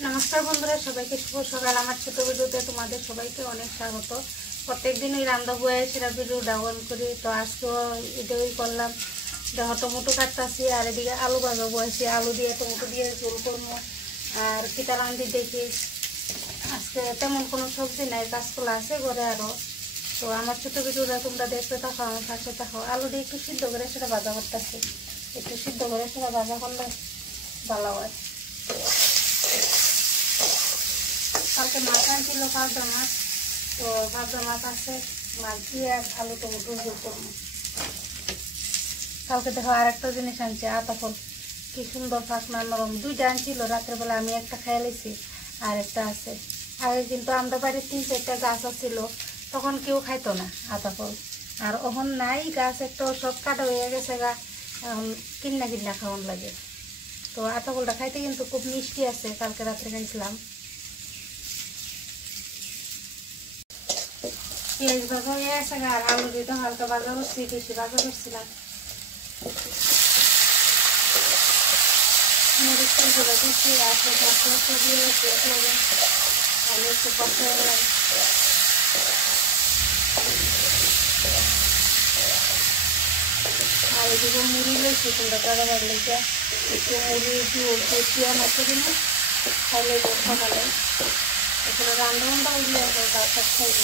नमस्कार बंधुरा सबाइके शुभ सकाल। आमार छोटो भिडियोते तुम्हादेर सबाइके अनेक स्वागत। प्रत्येक दिन रान्ना बये सेटा भिडियो डाउन करी तो आजकेও एटाই করলাম। দেখো টমেটো কাটতাছি আর এদিকে আলু ভাজা বয়েছি, আলু দিয়ে টমেটো দিয়ে ঝোল করবো। আর পিঠা রাঁধি দেখি আজকে তেমন কোনো সবজি নাই, কাঁচকলা আছে ঘরে আরও। তো আমার ছোটো ভিডিওটা তোমরা দেখতে থাকো, আমার পাশে থাকো। আলু দিয়ে একটু সিদ্ধ করে সেটা ভাজা করতেছি, একটু সিদ্ধ করে সেটা ভাজা করলে ভালো হয়। কালকে মাছ আনছিল পাবদা মাছ, তো পাবদা মাছ আছে, মাছ দিয়ে আলু টমেটো ঝোল করবো। কালকে দেখো আর একটা জিনিস আনছে, আতা ফল, কি সুন্দর ফাঁকনা নরম। দুইটা আনছিল, রাতের বেলা আমি একটা খেয়ে নিয়েছি আর একটা আছে। আগে কিন্তু আমরা বাড়ির 3-4টা গাছ আছিল, তখন কেউ খাইতো না আতা ফল। আর এখন নাই গাছ, একটা সব কাটা হয়ে গেছে গা, এখন কিন্না কিন্না খাওয়ান লাগে। তো আতা ফলটা খাইতে কিন্তু খুব মিষ্টি আছে, কালকে রাত্রে খাইছিলাম। পেঁয়াজ ভাজা হয়ে গেছে আর আলু দিয়ে হালকা ভাজা করছি, বেশি ভাজা করছিলাম। মরিচটা গুঁড়ো করছি আর দিয়ে ভালো একটু কষা আর এদিকে মুড়ি রয়েছে, তোমরা টাকা বাড়লে একটু মুড়ি দিয়ে মাছে দিলে খাইলে সকালে এখানে রান্না বান্না উঠলে তারপর খাইব।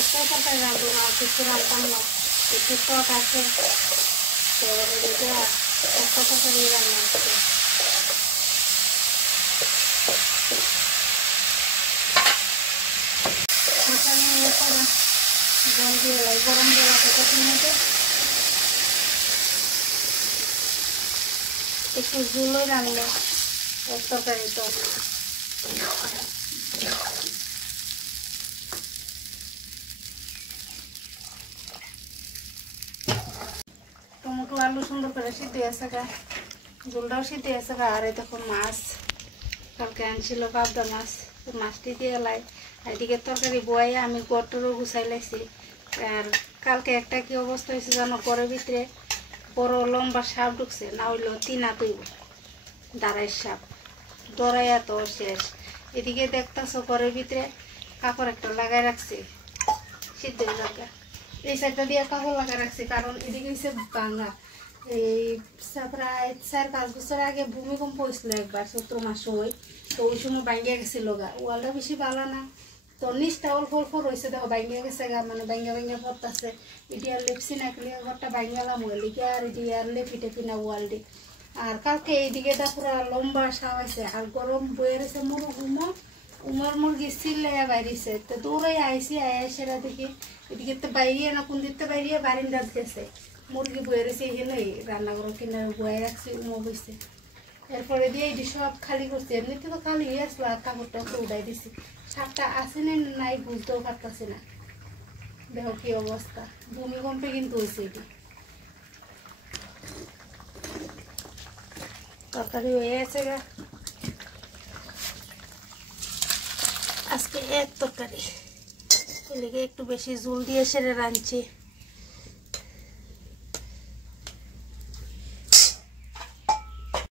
একটাই তরকারি রাঁধবো না, কিছু রাঁধতাম না, একটু টক আছে, তো এদিকে একটা তরকারি রান্না হচ্ছে। জল দিয়ে গরম জল আছে তখন মধ্যে একটু ঝুলোই রান্না এক তরকারি। তো টমেটো আলু সুন্দর করে সিদ্ধ আছে গা, ঝোলটাও সিদ্ধ আছে গা। আর দেখুন মাছ কালকে আনছিল পাবদা মাছ, মাছটি দিয়ে লাই। এদিকে তরকারি বয়ে আমি গটরও গুছাই লাইছি। আর কালকে একটা কি অবস্থা হয়েছে জানো, ঘরের ভিতরে বড় লম্বা সাপ ঢুকছে, না হইলেও 3 তৈব দাঁড়াই সাপ, ডরাইয়া তো শেষ। এদিকে দেখতেছ ঘরের ভিতরে কাপড় একটা লাগাই রাখছে সিদ্ধ জায়গা, এই সাইডটা দিয়ে কাপড় লাগাই রাখছে, কারণ এদিকে হচ্ছে ভাঙা। এই প্রায় 4-5 বছর আগে ভূমিকম্প হয়েছিল একবার, চৈত্র মাস হয়, তো ওই সময় ভাঙ্গিয়া গেছিল গা। ওয়ালটা বেশি ভালো না, তো নিচটা অল্প অল্প রয়েছে, দেখো ভাঙ্গিয়া গেছে গা, মানে ভাঙ্গা ভাঙ্গা পড়তেছে। এটি আর লেপসি না খেলে ঘরটা ভাঙ্গালাম ওইদিকে, আর এটি আর লেপি টেপি না ওয়ালটি। আর কালকে এইদিকে পুরো লম্বা সাওয়াইছে, আর গরম বয়ে রয়েছে উমর মুরগি চিল্লাইয়া বাইরেছে। তো দৌড়াই আইসি, সেটা দেখি এদিকে তো বাইরে না, কোন দিকতে বাইরে বারিন্দাত গেছে, মুরগি বয়ে রয়েছে এখানে রান্নাঘর কিনারে বয়ে রাখছি, উমর বইছে। এরপরে দিয়ে এটি সব খালি করছি, এমনিতে তো খালি হয়ে আসলো, আর কাপড়টা উঠাই দিছি। সাপটা আছে না নাই বুঝতেও পারতেছি না। দেখো কি অবস্থা, ভূমিকম্পে কিন্তু হয়েছে। এটি তরকারি হয়ে আছে গা, আজকে এক তরকারি, এদিকে একটু বেশি ঝোল দিয়ে সেরে রাঁধছি।